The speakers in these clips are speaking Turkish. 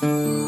Música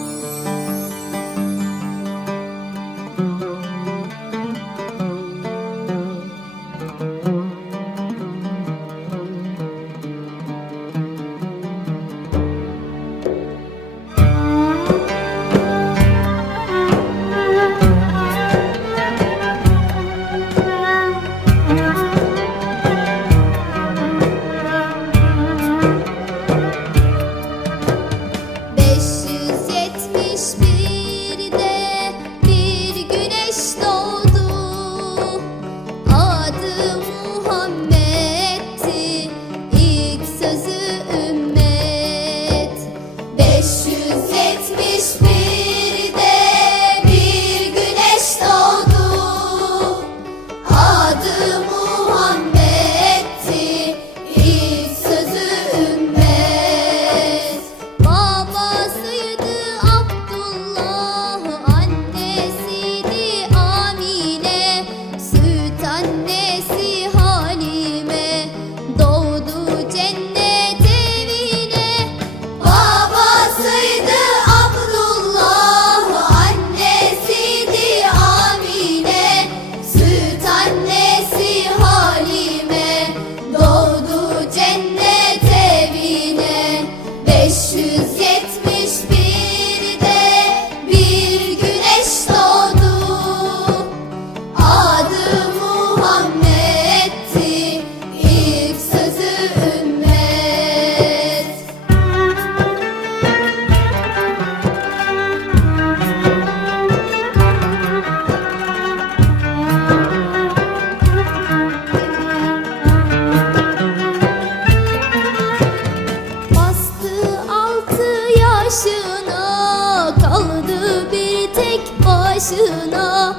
başına.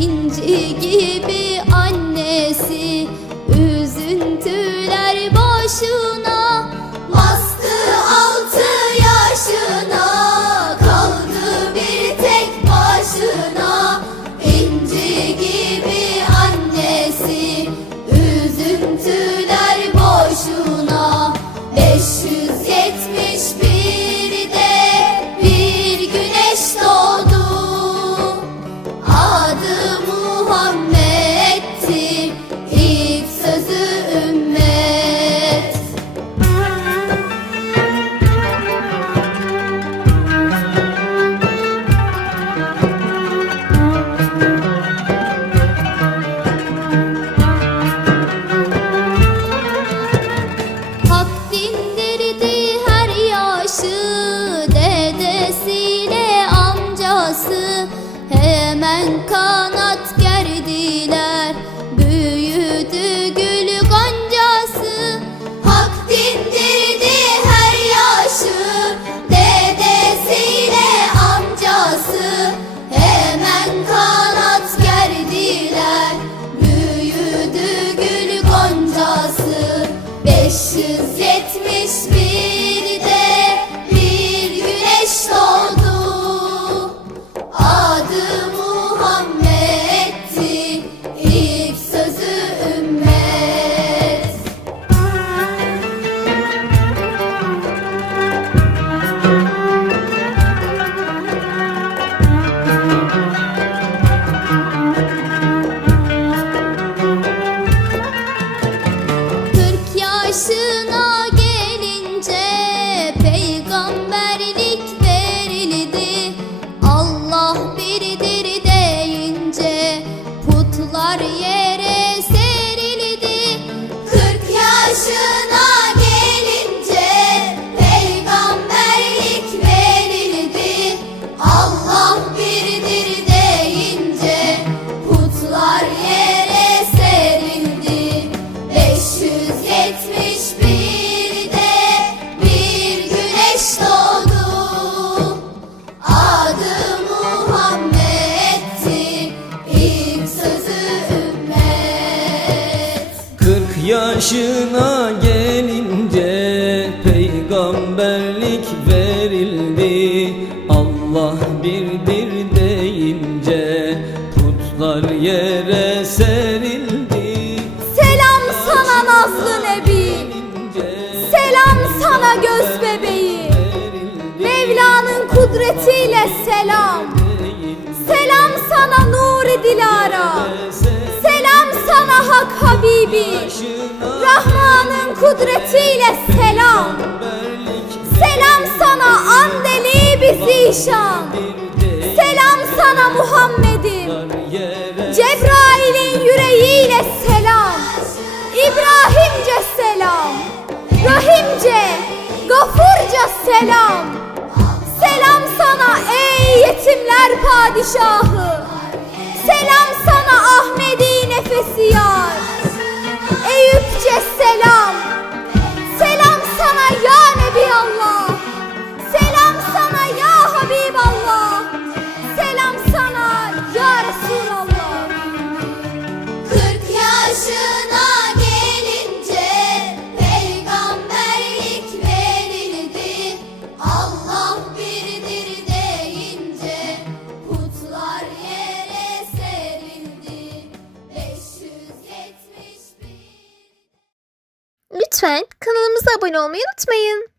İnci gibi annesi Üzüntüler boşuna hemen kana yaşına gelince peygamberlik verildi. Allah birdir deyince putlar yere serildi. Selam sana Nazlı Nebi. Selam sana göz bebeği. Mevla'nın kudretiyle selam. Selam sana Nuri Dilara. Habibi Rahman'ın kudretiyle selam. Selam sana Andeli bizi şan Selam sana Muhammed'im. Cebrail'in yüreğiyle selam. İbrahimce selam. Rahimce Gafurca selam. Selam sana ey yetimler padişahı. Selam sana Ahmedi nefesi yar Selam Lütfen kanalımıza abone olmayı unutmayın.